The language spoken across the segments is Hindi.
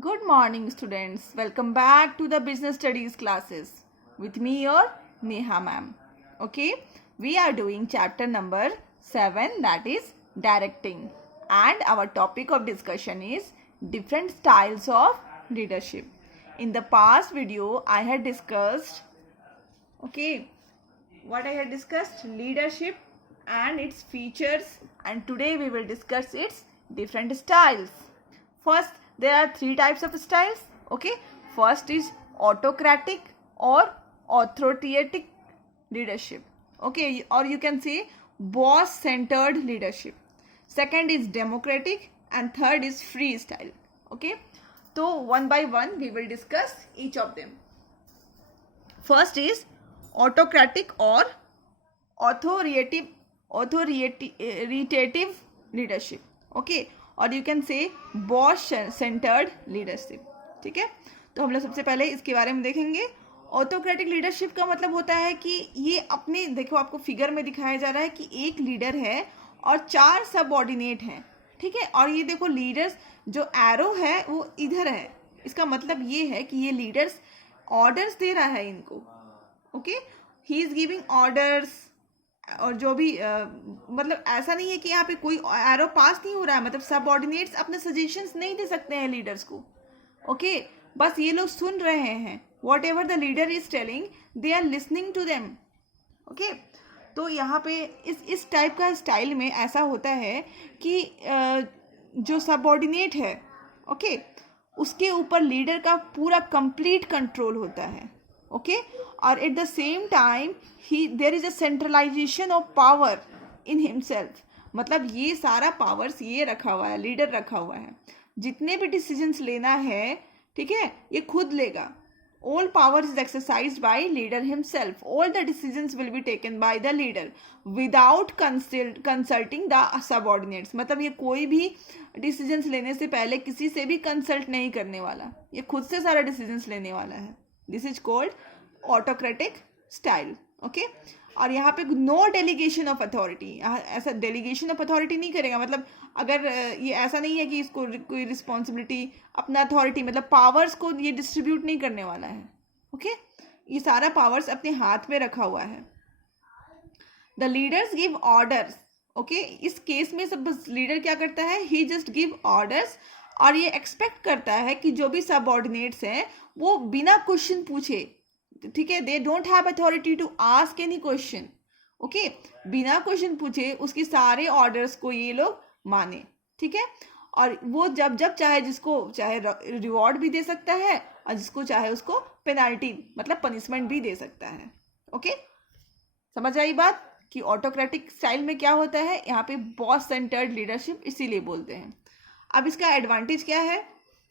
Good morning, students. Welcome back to the business studies classes. With me, your Neha ma'am. Okay, we are doing chapter number 7, that is directing. And our topic of discussion is different styles of leadership. In the past video, I had discussed, what I had discussed leadership and its features, and today we will discuss its different styles. First, there are three types of styles. First is autocratic or authoritative leadership. Or you can say boss centered leadership. Second is democratic and third is freestyle. So one by one we will discuss each of them. First is autocratic or authoritative leadership. और you can say boss centred leadership. ठीक है, तो हम लोग सबसे पहले इसके बारे में देखेंगे. ऑटोक्रेटिक लीडरशिप का मतलब होता है कि ये अपने, देखो आपको फिगर में दिखाया जा रहा है कि एक लीडर है और 4 सबऑर्डिनेट हैं. ठीक है, और ये देखो लीडर्स जो एरो है वो इधर है. इसका मतलब ये है कि ये लीडर्स ऑर्डर्स दे रहा है इनको. He is giving orders. और जो भी मतलब ऐसा नहीं है कि यहाँ पे कोई एरो पास नहीं हो रहा है, मतलब सबऑर्डिनेट्स अपने सजेशंस नहीं दे सकते हैं लीडर्स को. बस ये लोग सुन रहे हैं. Whatever the leader is telling they are listening to them. तो यहाँ पे इस टाइप का स्टाइल में ऐसा होता है कि जो सबऑर्डिनेट है उसके ऊपर लीडर का पूरा कंप्लीट कंट्रोल होता है. और at the same time there is a centralisation of power in himself. मतलब ये सारा पावर्स ये रखा हुआ है, लीडर रखा हुआ है. जितने भी डिसीजंस लेना है, ठीक है, ये खुद लेगा. all powers is exercised by leader himself. All the decisions will be taken by the leader without consulting the subordinates. मतलब ये कोई भी डिसीजंस लेने से पहले किसी से भी कंसल्ट नहीं करने वाला, ये खुद से सारा डिसीजंस लेने वाला है. This is called autocratic style. और यहाँ पे नो डेलीगेशन ऑफ अथॉरिटी. ऐसा डेलीगेशन ऑफ अथॉरिटी नहीं करेगा. मतलब अगर ये ऐसा नहीं है कि इसको कोई रिस्पॉन्सिबिलिटी, अपना अथॉरिटी मतलब पावर्स को ये डिस्ट्रीब्यूट नहीं करने वाला है. ये सारा पावर्स अपने हाथ में रखा हुआ है. The leaders give orders. इस केस में सब लीडर क्या करता है, ही जस्ट गिव ऑर्डर्स. और ये एक्सपेक्ट करता है कि जो भी सबऑर्डिनेट्स हैं वो बिना क्वेश्चन पूछे, ठीक है, they don't have authority to ask any question. बिना क्वेश्चन पूछे उसके सारे ऑर्डर्स को ये लोग माने. ठीक है, और वो जब जब चाहे जिसको चाहे रिवॉर्ड भी दे सकता है और जिसको चाहे उसको पेनाल्टी मतलब पनिशमेंट भी दे सकता है. समझ आई बात कि ऑटोक्रेटिक स्टाइल में क्या होता है. यहाँ पे बॉस सेंटर्ड लीडरशिप इसीलिए बोलते हैं. अब इसका एडवांटेज क्या है.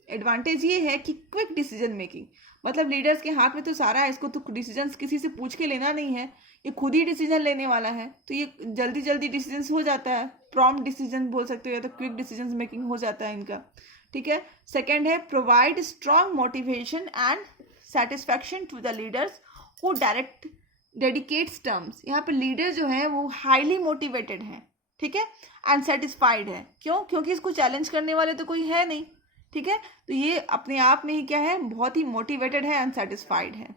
एडवांटेज ये है कि क्विक डिसीजन मेकिंग. मतलब लीडर्स के हाथ में तो सारा है, इसको तो डिसीजंस किसी से पूछ के लेना नहीं है, ये खुद ही डिसीजन लेने वाला है. तो ये जल्दी जल्दी डिसीजंस हो जाता है. प्रॉम्प्ट डिसीजन बोल सकते हो या तो क्विक डिसीजन मेकिंग हो जाता है इनका. ठीक है. सेकेंड है provide strong motivation and satisfaction to the leaders who direct dedicates terms. यहाँ पे लीडर जो है वो हाईली मोटिवेटेड है, ठीक है, एंड सेटिस्फाइड है. क्यों? क्योंकि इसको चैलेंज करने वाले तो कोई है नहीं. ठीक है, तो ये अपने आप में ही क्या है, बहुत ही मोटिवेटेड है एंड सेटिस्फाइड है.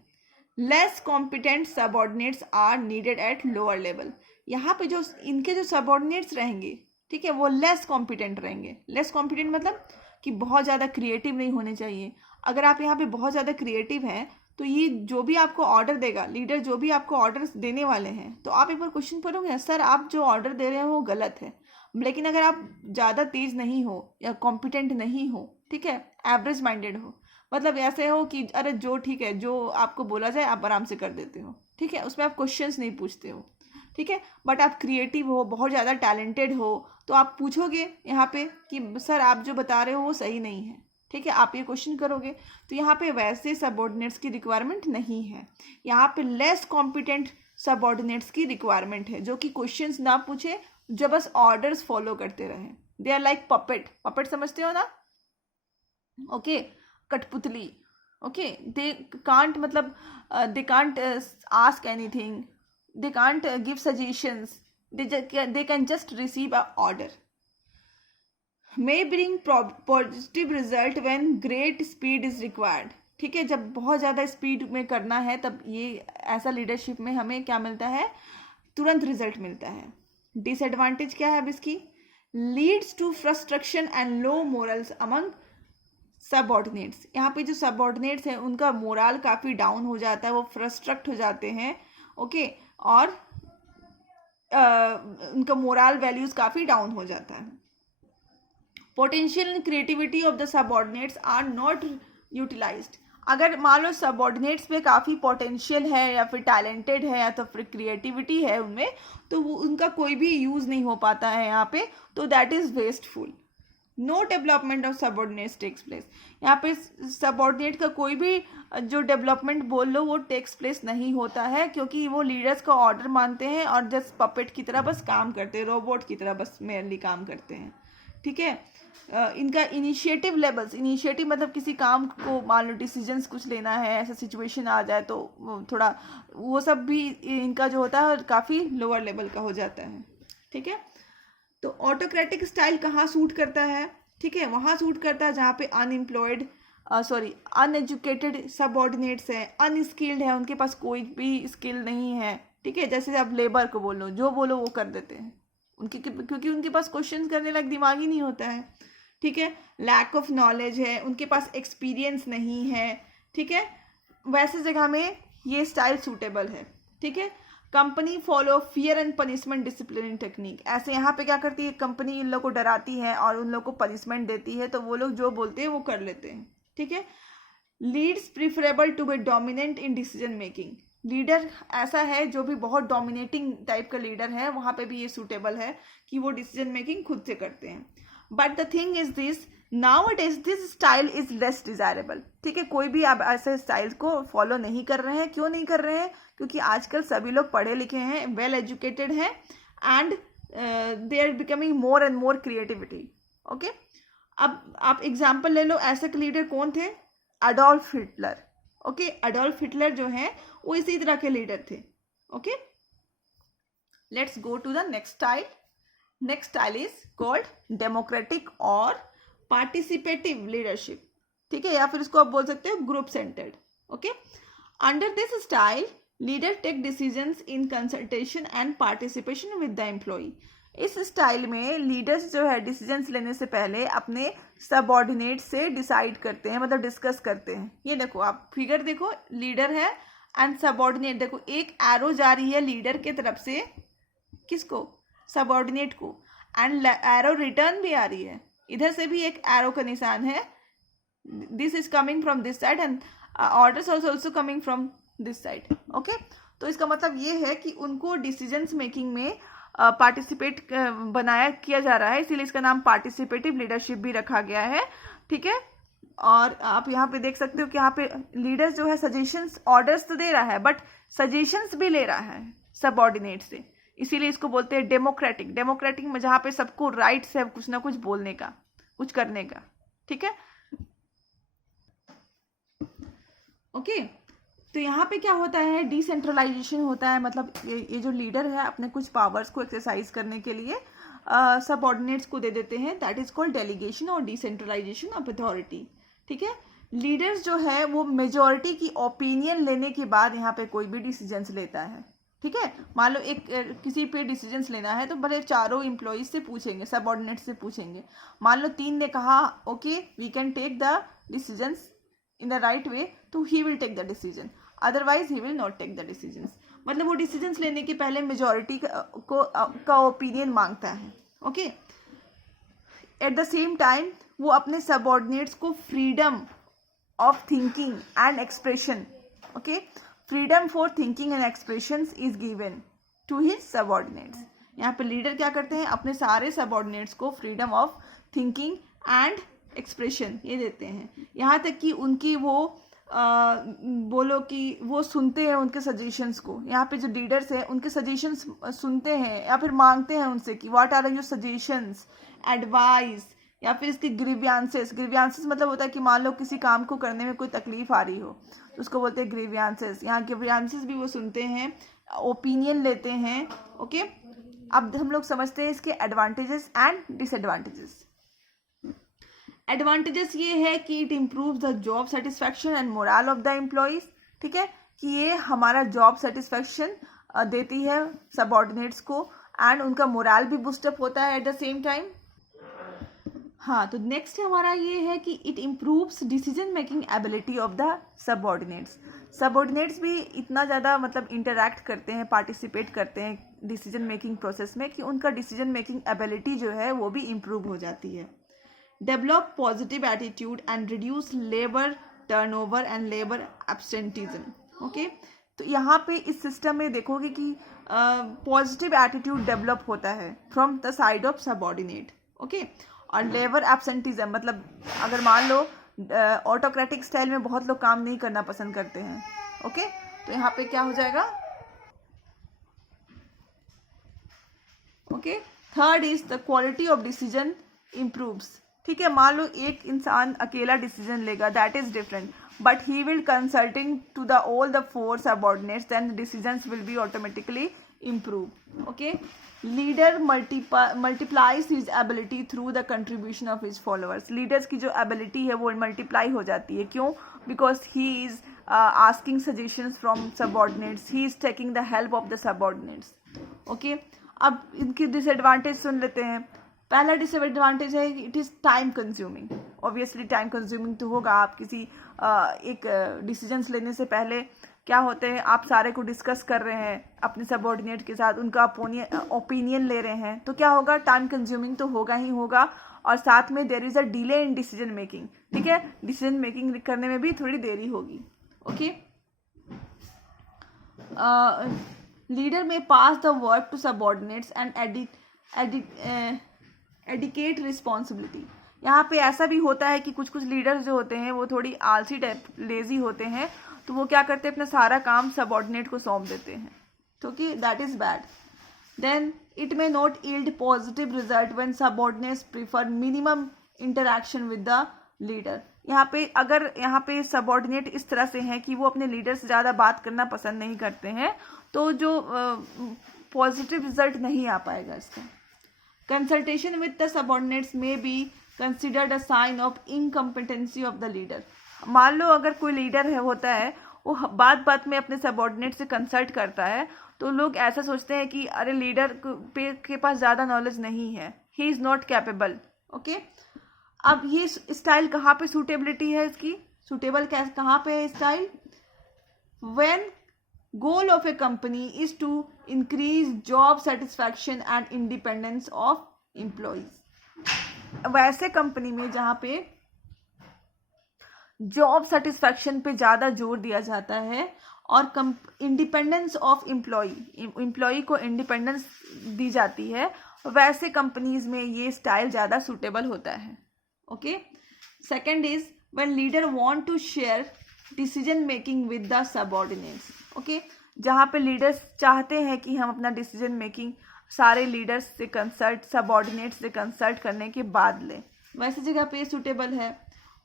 Less competent subordinates are needed at lower level. यहाँ पे जो इनके जो सबऑर्डिनेट्स रहेंगे, ठीक है, वो लेस कॉम्पिटेंट रहेंगे. लेस कॉम्पिटेंट मतलब कि बहुत ज़्यादा क्रिएटिव नहीं होने चाहिए. अगर आप यहाँ पे बहुत ज़्यादा क्रिएटिव हैं तो ये जो भी आपको ऑर्डर देगा लीडर, जो भी आपको ऑर्डर देने वाले हैं, तो आप एक बार क्वेश्चन करोगे, सर आप जो ऑर्डर दे रहे हो वो गलत है. लेकिन अगर आप ज़्यादा तेज नहीं हो या कॉम्पिटेंट नहीं हो, ठीक है, एवरेज माइंडेड हो, मतलब ऐसे हो कि अरे जो ठीक है, जो आपको बोला जाए आप आराम से कर देते हो, ठीक है, उसमें आप क्वेश्चंस नहीं पूछते हो, ठीक है, बट आप क्रिएटिव हो, बहुत ज़्यादा टैलेंटेड हो, तो आप पूछोगे यहाँ पे कि सर आप जो बता रहे हो वो सही नहीं है. ठीक है, आप ये क्वेश्चन करोगे. तो यहाँ पे वैसे सबऑर्डिनेट्स की रिक्वायरमेंट नहीं है. यहाँ पे लेस कॉम्पिटेंट सबऑर्डिनेट्स की रिक्वायरमेंट है जो कि क्वेश्चंस ना पूछे, जो बस ऑर्डर्स फॉलो करते रहे. They are like puppet. Puppet समझते हो ना. कठपुतली. दे कांट मतलब they can't ask anything, they can't give suggestions, they can just receive a order. may bring positive result when great speed is required. ठीक है, जब बहुत ज़्यादा स्पीड में करना है तब ये ऐसा लीडरशिप में हमें क्या मिलता है, तुरंत रिजल्ट मिलता है. डिसएडवांटेज क्या है अब इसकी, leads to frustration and low morals among subordinates. यहाँ पे जो सबऑर्डिनेट्स हैं उनका मोरल काफ़ी डाउन हो जाता है, वो फ्रस्ट्रक्ट हो जाते हैं. ओके, और उनका मोरल वैल्यूज काफ़ी डाउन हो जाता है. Potential and creativity of the subordinates are not utilised. अगर मान लो सबऑर्डिनेट्स पे काफ़ी पोटेंशियल है या फिर टैलेंटेड है या तो फिर क्रिएटिविटी है उनमें, तो वो उनका कोई भी यूज़ नहीं हो पाता है यहाँ पे, तो that is wasteful. No development of subordinates takes place. यहाँ पे सबऑर्डिनेट का कोई भी जो डेवलपमेंट बोल लो वो टेक्स प्लेस नहीं होता है, क्योंकि वो लीडर्स का ऑर्डर मानते हैं और जस्ट पपेट की तरह बस काम करते हैं, रोबोट की तरह बस मेनली काम करते हैं. ठीक है, इनका इनिशिएटिव लेवल्स, इनिशिएटिव मतलब किसी काम को मान लो डिसीजंस कुछ लेना है, ऐसा सिचुएशन आ जाए तो थोड़ा वो सब भी इनका जो होता है काफ़ी लोअर लेवल का हो जाता है. ठीक है, तो ऑटोक्रेटिक स्टाइल कहाँ सूट करता है, ठीक है, वहाँ सूट करता है जहाँ पे अनएजुकेटेड सबऑर्डिनेट्स हैं, अनस्किल्ड है, उनके पास कोई भी स्किल नहीं है. ठीक है, जैसे आप लेबर को बोलो, जो बोलो वो कर देते हैं क्योंकि उनके पास क्वेश्चन करने लायक दिमाग ही नहीं होता है. ठीक है, लैक ऑफ नॉलेज है, उनके पास एक्सपीरियंस नहीं है. ठीक है, वैसे जगह में ये स्टाइल सूटेबल है. ठीक है, company follow fear and punishment discipline technique. ऐसे यहाँ पे क्या करती है, कंपनी इन लोग को डराती है और उन लोग को पनिशमेंट देती है, तो वो लोग जो बोलते हैं वो कर लेते हैं. ठीक है, leads preferable to be dominant in decision making. Leader ऐसा है जो भी बहुत डोमिनेटिंग टाइप का लीडर है, वहाँ पे भी ये सूटेबल है कि वो डिसीजन मेकिंग खुद से करते हैं. But the thing is this, nowadays this style is less desirable. ठीक है, कोई भी आप ऐसे स्टाइल को फॉलो नहीं कर रहे हैं. क्यों नहीं कर रहे हैं, क्योंकि आजकल सभी लोग पढ़े लिखे हैं, वेल एजुकेटेड हैं, and they are becoming more and more creativity. Okay, अब आप एग्जाम्पल ले लो, ऐसे लीडर कौन थे, Adolf Hitler. Okay, Adolf Hitler जो हैं वो इसी तरह के लीडर थे. Okay, let's go to the next style. Next style is called democratic और पार्टिसिपेटिव लीडरशिप. ठीक है, या फिर इसको आप बोल सकते हो group centred. Okay, under this style leader take decisions in consultation and participation with the employee. इस स्टाइल में लीडर्स जो है डिसीजंस लेने से पहले अपने सबऑर्डिनेट से डिसाइड करते हैं, मतलब डिस्कस करते हैं. ये देखो आप फिगर देखो, लीडर है एंड सबऑर्डिनेट. देखो एक एरो जा रही है लीडर के तरफ से, किसको, सबऑर्डिनेट को, एंड एरो रिटर्न भी आ रही है, इधर से भी एक एरो का निशान है. This is coming from this side and orders also coming from this side. Okay, तो इसका मतलब ये है कि उनको डिसीजंस मेकिंग में पार्टिसिपेट किया जा रहा है, इसीलिए इसका नाम पार्टिसिपेटिव लीडरशिप भी रखा गया है. ठीक है, और आप यहाँ पे देख सकते हो कि यहाँ पे लीडर्स जो है सजेशंस, ऑर्डर्स तो दे रहा है बट सजेशंस भी ले रहा है सबऑर्डिनेट से, इसीलिए इसको बोलते हैं डेमोक्रेटिक. डेमोक्रेटिक में जहाँ पे सबको राइट्स है कुछ ना कुछ बोलने का, कुछ करने का. ठीक है, ओके, तो यहाँ पे क्या होता है, डिसेंट्रलाइजेशन होता है. मतलब ये जो लीडर है अपने कुछ पावर्स को एक्सरसाइज करने के लिए सबऑर्डिनेट्स को दे देते हैं. दैट इज कॉल्ड डेलीगेशन और डिसेंट्रलाइजेशन ऑफ अथॉरिटी. ठीक है, लीडर्स जो है वो मेजॉरिटी की ओपिनियन लेने के बाद यहाँ पे कोई भी डिसीजंस लेता है. ठीक है, मान लो एक किसी पे डिसीजंस लेना है तो भले चारों एम्प्लॉइज से पूछेंगे, सबऑर्डिनेट से पूछेंगे. मान लो 3 ने कहा okay we can take the decisions in the right way, तो he will take the decision, otherwise he will not take the decisions. मतलब वो डिसीजंस लेने के पहले मेजॉरिटी का ओपिनियन मांगता है. Okay, at the same time वो अपने सबऑर्डिनेट्स को freedom of thinking and expression, okay, freedom for thinking and expression is given to his subordinates. यहाँ पे लीडर क्या करते हैं, अपने सारे सबऑर्डिनेट्स को freedom of thinking and expression ये देते हैं. यहाँ तक कि उनकी वो बोलो कि वो सुनते हैं उनके सजेशंस को. यहाँ पे जो लीडर्स हैं उनके सजेशंस सुनते हैं या फिर मांगते हैं उनसे कि what are your suggestions, advice, या फिर इसके ग्रीवियांसेस. ग्रीवियांसेस मतलब होता है कि मान लो किसी काम को करने में कोई तकलीफ आ रही हो तो उसको बोलते हैं ग्रीवियांसेस. यहाँ ग्रीवियांसेस भी वो सुनते हैं, ओपिनियन लेते हैं. ओके, अब हम लोग समझते हैं इसके एडवांटेजेस एंड डिसएडवांटेजेस. एडवांटेजेस ये है कि it improve the job satisfaction and moral of the employees, ठीक है, कि ये हमारा जॉब सेटिस्फैक्शन देती है सबऑर्डिनेट्स को एंड उनका मोरल भी बूस्टअप होता है एट द सेम टाइम। हाँ, तो नेक्स्ट हमारा ये है कि it improves decision making ability of the subordinates. Subordinates भी इतना ज़्यादा मतलब इंटरैक्ट करते हैं, पार्टिसिपेट करते हैं डिसीजन मेकिंग प्रोसेस में कि उनका डिसीजन मेकिंग एबिलिटी जो है वो भी इम्प्रूव हो जाती है। Develop positive attitude and reduce labour turnover and labour absenteeism. Okay, तो यहाँ पे इस सिस्टम में देखोगे कि पॉजिटिव एटीट्यूड डेवलप होता है from the side of subordinate. Okay, और लेबर एब्सेंटिज्म मतलब अगर मान लो ऑटोक्रेटिक स्टाइल में बहुत लोग काम नहीं करना पसंद करते हैं। ओके, तो यहाँ पे क्या हो जाएगा। Okay, third is the quality of decision improves. ठीक है, मान लो एक इंसान अकेला डिसीजन लेगा, that is different, but he will consulting to the all the four subordinates, then decisions will be automatically improve. Okay, leader multiplies his ability through the contribution of his followers. leaders की जो ability है वो multiply हो जाती है, क्यों? because he is asking suggestions from subordinates, he is taking the help of the subordinates. Okay, अब इनकी disadvantage सुन लेते हैं। पहला डिसएडवांटेज है it is time consuming. Obviously time consuming तो होगा, आप किसी एक डिसीजंस लेने से पहले क्या होते हैं, आप सारे को डिस्कस कर रहे हैं अपने सबऑर्डिनेट के साथ, उनका ओपिनियन ले रहे हैं, तो क्या होगा, टाइम कंज्यूमिंग तो होगा ही होगा, और साथ में there is a delay in decision making. ठीक है, डिसीजन मेकिंग करने में भी थोड़ी देरी होगी। Okay, leader may pass the work to subordinates and abdicate responsibility. यहाँ पे ऐसा भी होता है कि कुछ कुछ लीडर्स जो होते हैं वो थोड़ी आलसी टाइप लेजी होते हैं, तो वो क्या करते हैं, अपना सारा काम सबऑर्डिनेट को सौंप देते हैं, तो कि that is bad. Then it may not yield positive result when subordinates prefer minimum interaction with the leader. यहाँ पे अगर यहाँ पे सबऑर्डिनेट इस तरह से हैं कि वो अपने लीडर से ज़्यादा बात करना पसंद नहीं करते हैं, तो जो पॉजिटिव रिजल्ट नहीं आ पाएगा इसका। Consultation with the subordinates may be considered a sign of incompetency of the leader. मान लो अगर कोई लीडर है होता है, वो बात बात में अपने सबऑर्डिनेट से कंसल्ट करता है, तो लोग ऐसा सोचते हैं कि अरे लीडर के पास ज़्यादा नॉलेज नहीं है, he is not capable. Okay, अब ये स्टाइल कहाँ पे सूटेबिलिटी है इसकी, सूटेबल कहाँ पे है style, when goal of a company is to increase job satisfaction and independence of employees. वैसे कंपनी में जहाँ पे जॉब सेटिस्फैक्शन पे ज़्यादा जोर दिया जाता है और इंडिपेंडेंस ऑफ एम्प्लॉय को इंडिपेंडेंस दी जाती है, वैसे कंपनीज में ये स्टाइल ज़्यादा सूटेबल होता है। Okay, second is when leader want to share decision making with the subordinates. Okay, जहाँ पे लीडर्स चाहते हैं कि हम अपना डिसीजन मेकिंग सारे लीडर्स से कंसल्ट, सबऑर्डिनेट्स से कंसल्ट करने के बाद लें, वैसे जगह पे सूटेबल है।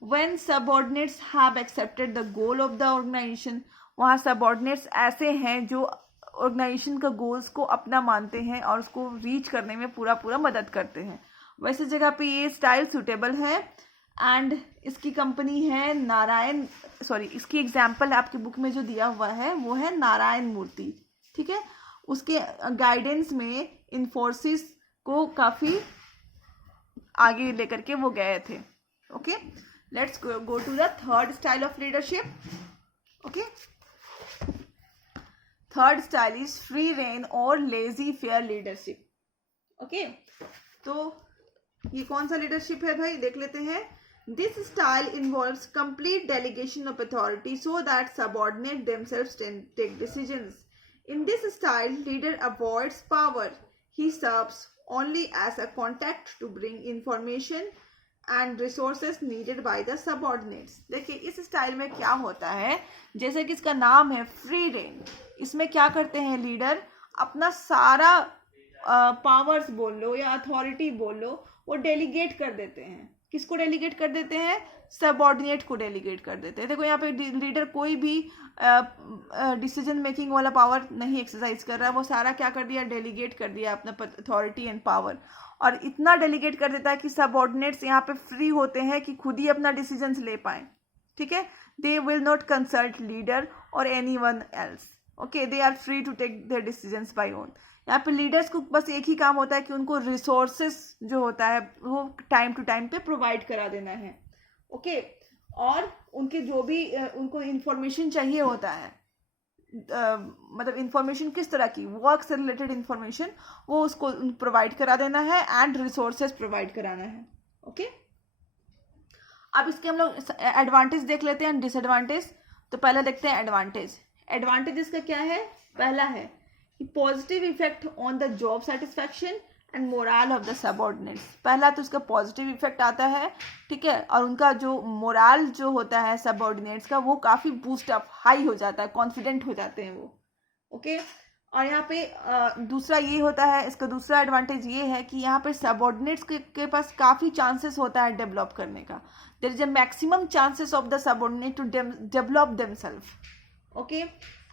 When subordinates have accepted the goal of the organization, वहाँ subordinates ऐसे हैं जो ऑर्गेनाइजेशन का गोल्स को अपना मानते हैं और उसको रीच करने में पूरा मदद करते हैं, वैसे जगह पे ये स्टाइल सूटेबल है। एंड इसकी कंपनी है इसकी एग्जाम्पल आपकी बुक में जो दिया हुआ है वो है नारायण मूर्ति। ठीक है, उसके गाइडेंस में इन्फोसिस को काफ़ी आगे लेकर के वो गए थे। Okay, let's go to the third style of leadership. Okay, third style is free reign or lazy fair leadership. Okay, तो ये कौन सा लीडरशिप है भाई, देख लेते हैं। This style involves complete delegation of authority so that subordinates themselves take decisions. In this style, leader avoids power. He serves only as a contact to bring information and resources needed by the subordinates. देखिए इस स्टाइल में क्या होता है, जैसे कि इसका नाम है फ्री रेन, इसमें क्या करते हैं लीडर, अपना सारा पावर्स बोल लो या अथॉरिटी बोल लो, वो डेलीगेट कर देते हैं। किसको डेलीगेट कर देते हैं, सबऑर्डिनेट को डेलीगेट कर देते हैं। देखो यहाँ पे लीडर कोई भी डिसीजन मेकिंग वाला पावर नहीं एक्सरसाइज कर रहा है, वो सारा क्या कर दिया, डेलीगेट कर दिया अपना अथॉरिटी एंड पावर, और इतना डेलीगेट कर देता है कि सबऑर्डिनेट्स यहाँ पे फ्री होते हैं कि खुद ही अपना डिसीजंस ले पाए, ठीक है। They will not consult leader और anyone else, okay, they are free to take their decisions by own. यहाँ पे लीडर्स को बस एक ही काम होता है कि उनको रिसोर्सेस जो होता है वो टाइम टू टाइम पे प्रोवाइड करा देना है, ओके। और उनके जो भी उनको इंफॉर्मेशन चाहिए होता है, मतलब इंफॉर्मेशन किस तरह की, वर्क से रिलेटेड इंफॉर्मेशन, वो उसको प्रोवाइड करा देना है एंड रिसोर्सेज प्रोवाइड कराना है, ओके। अब इसके हम लोग एडवांटेज देख लेते हैं, डिसएडवांटेज। तो पहले देखते हैं एडवांटेज। एडवांटेजेस का क्या है, पहला है कि positive effect on the job satisfaction and moral of the subordinates. पहला तो उसका पॉजिटिव इफेक्ट आता है, ठीक है, और उनका जो मोरल जो होता है सबऑर्डिनेट्स का वो काफ़ी बूस्ट अप, हाई हो जाता है, कॉन्फिडेंट हो जाते हैं वो, ओके। और यहाँ पे दूसरा ये होता है, इसका दूसरा एडवांटेज ये है कि यहाँ पे सबऑर्डिनेट्स के पास काफ़ी चांसेस होता है डेवलप करने का। There is a maximum chances of the subordinate to develop themselves, okay.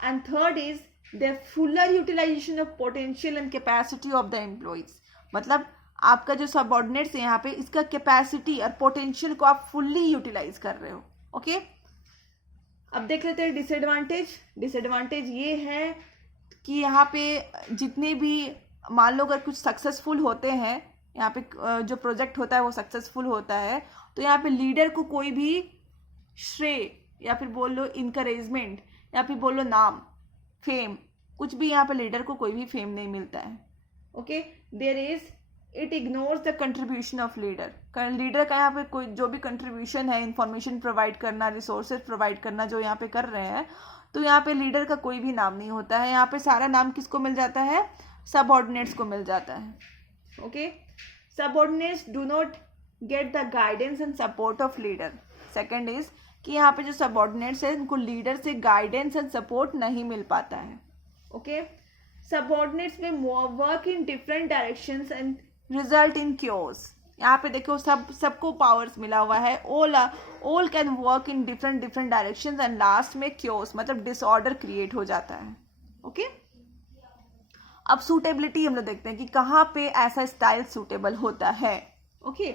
And third is the fuller utilisation of potential and capacity of the employees. मतलब आपका जो सबऑर्डिनेट्स है यहाँ पे, इसका कैपेसिटी और पोटेंशियल को आप फुल्ली यूटिलाइज कर रहे हो, ओके। अब देख लेते हैं डिसएडवांटेज। डिसएडवांटेज ये है कि यहाँ पे जितने भी, मान लो अगर कुछ सक्सेसफुल होते हैं, यहाँ पे जो प्रोजेक्ट होता है वो सक्सेसफुल होता है, तो यहाँ पे लीडर को कोई भी श्रेय या फिर बोल लो इनकरेजमेंट या फिर बोल लो नाम, फेम, कुछ भी यहाँ पे लीडर को कोई भी फेम नहीं मिलता है, okay. There is it ignores the contribution of leader. Leader का यहाँ पे कोई जो भी कंट्रीब्यूशन है, इंफॉर्मेशन प्रोवाइड करना, रिसोर्सेज प्रोवाइड करना जो यहाँ पे कर रहे हैं, तो यहाँ पे लीडर का कोई भी नाम नहीं होता है। यहाँ पे सारा नाम किसको मिल जाता है, सबऑर्डिनेट्स को मिल जाता है, okay. Subordinates do not get the guidance and support of leader. Second is कि यहाँ पे जो सबऑर्डिनेट्स है उनको लीडर से गाइडेंस एंड सपोर्ट नहीं मिल पाता है, okay. Subordinates may work in different directions and result in क्योर्स। यहाँ पे देखो सबको पावर्स मिला हुआ है, all can work in different directions and last में क्योर्स मतलब डिसऑर्डर क्रिएट हो जाता है, ओके। अब सूटेबिलिटी हम लोग देखते हैं कि कहाँ पे ऐसा स्टाइल सूटेबल होता है, ओके।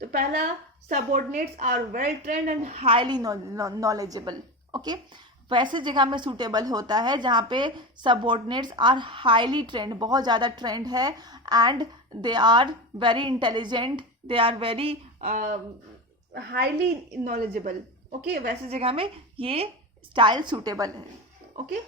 तो पहला, subordinates are well trained and highly knowledgeable, okay. वैसे जगह में सूटेबल होता है जहाँ पे सबऑर्डिनेट्स आर हाईली ट्रेंड, बहुत ज़्यादा ट्रेंड है, and they are very intelligent, they are very highly knowledgeable, okay. वैसे जगह में ये स्टाइल सूटेबल है, okay.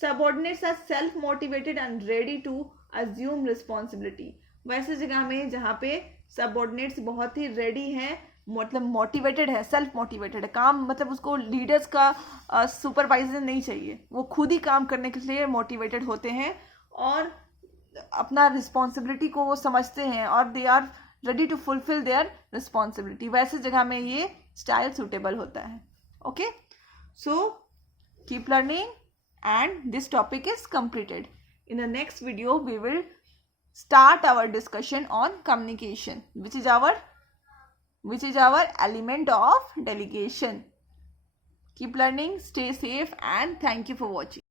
Subordinates are self motivated and ready to assume responsibility. वैसे जगह में जहाँ पे सबऑर्डिनेट्स बहुत ही रेडी हैं, मतलब मोटिवेटेड है, सेल्फ मोटिवेटेड है, काम मतलब उसको लीडर्स का सुपरवाइजर नहीं चाहिए, वो खुद ही काम करने के लिए मोटिवेटेड होते हैं और अपना रिस्पॉन्सिबिलिटी को वो समझते हैं और they are ready to fulfil their responsibility. वैसे जगह में ये स्टाइल सूटेबल होता है, okay. So keep learning and this topic is completed. In the next video we will start our discussion on communication, which is our element of delegation. Keep learning, stay safe, and thank you for watching.